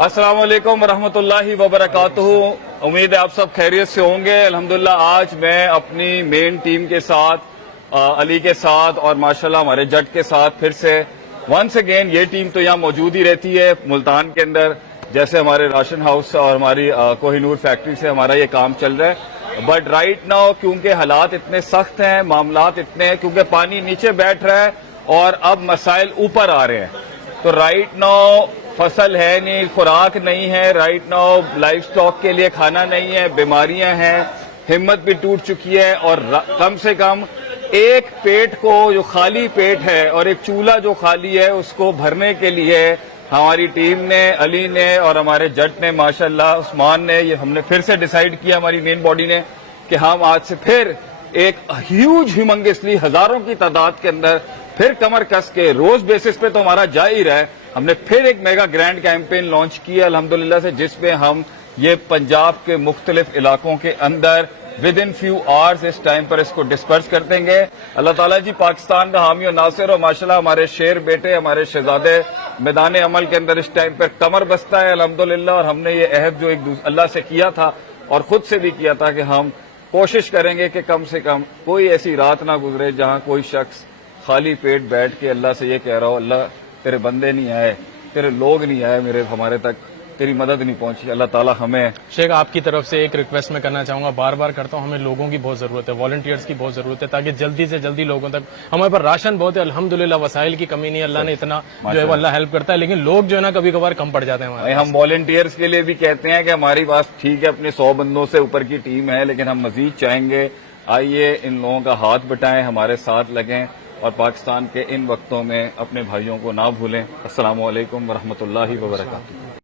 अस्सलाम वालेकुम वरहमतुल्लाहि वबरकातुहू। उम्मीद है आप सब खैरियत से होंगे। अल्हम्दुलिल्लाह आज मैं अपनी मेन टीम के साथ, अली के साथ और माशाल्लाह हमारे जट के साथ फिर से वंस अगेन, ये टीम तो यहाँ मौजूद ही रहती है मुल्तान के अंदर, जैसे हमारे राशन हाउस और हमारी कोहिनूर फैक्ट्री से हमारा ये काम चल रहा है। बट राइट नाउ क्योंकि हालात इतने सख्त हैं, मामलात इतने हैं, क्योंकि पानी नीचे बैठ रहा है और अब मसाइल ऊपर आ रहे हैं, तो राइट नाउ फसल है नहीं, खुराक नहीं है, राइट नाउ लाइफ स्टॉक के लिए खाना नहीं है, बीमारियां हैं, हिम्मत भी टूट चुकी है। और कम से कम एक पेट को, जो खाली पेट है, और एक चूल्हा जो खाली है, उसको भरने के लिए हमारी टीम ने, अली ने और हमारे जट ने, माशाल्लाह उस्मान ने, ये हमने फिर से डिसाइड किया हमारी मेन बॉडी ने कि हम आज से फिर एक ह्यूज ह्यूमंगसली हजारों की तादाद के अंदर फिर कमर कस के रोज बेसिस पे तो हमारा जा ही रहा है, हमने फिर एक मेगा ग्रैंड कैंपेन लॉन्च किया अल्हम्दुलिल्लाह से, जिसमें हम ये पंजाब के मुख्तलिफ इलाकों के अंदर विद इन फ्यू आवर्स इस टाइम पर इसको डिस्पर्स कर देंगे। अल्लाह ताला जी पाकिस्तान का हामी और नासिर, और माशाल्लाह हमारे शेर बेटे, हमारे शहजादे मैदान अमल के अंदर इस टाइम पर कमर बस्ता है अल्हम्दुलिल्लाह। और हमने ये अहद जो एक अल्लाह से किया था और खुद से भी किया था कि हम कोशिश करेंगे कि कम से कम कोई ऐसी रात ना गुजरे जहां कोई शख्स खाली पेट बैठ के अल्लाह से ये कह रहा हो, अल्लाह तेरे बंदे नहीं आए, तेरे लोग नहीं आए, हमारे तक तेरी मदद नहीं पहुंची। अल्लाह ताला हमें। शेख, आपकी तरफ से एक रिक्वेस्ट मैं करना चाहूंगा, बार बार करता हूं, हमें लोगों की बहुत जरूरत है, वॉलंटियर्स की बहुत जरूरत है, ताकि जल्दी से जल्दी लोगों तक, हमारे पास राशन बहुत है अल्हम्दुलिल्लाह, वसाइल की कमी नहीं, अल्लाह ने इतना जो है वो अल्लाह हेल्प करता है, लेकिन लोग जो है ना कभी कभार कम पड़ जाते हैं हमारे। हम वॉलंटियर्स के लिए भी कहते हैं कि हमारी बात ठीक है, अपने 100 बंदों से ऊपर की टीम है, लेकिन हम मजीद चाहेंगे, आइए इन लोगों का हाथ बटाएं, हमारे साथ लगें और पाकिस्तान के इन वक्तों में अपने भाइयों को ना भूलें। अस्सलामु अलैकुम वरहमतुल्लाहि वबरकातुहू।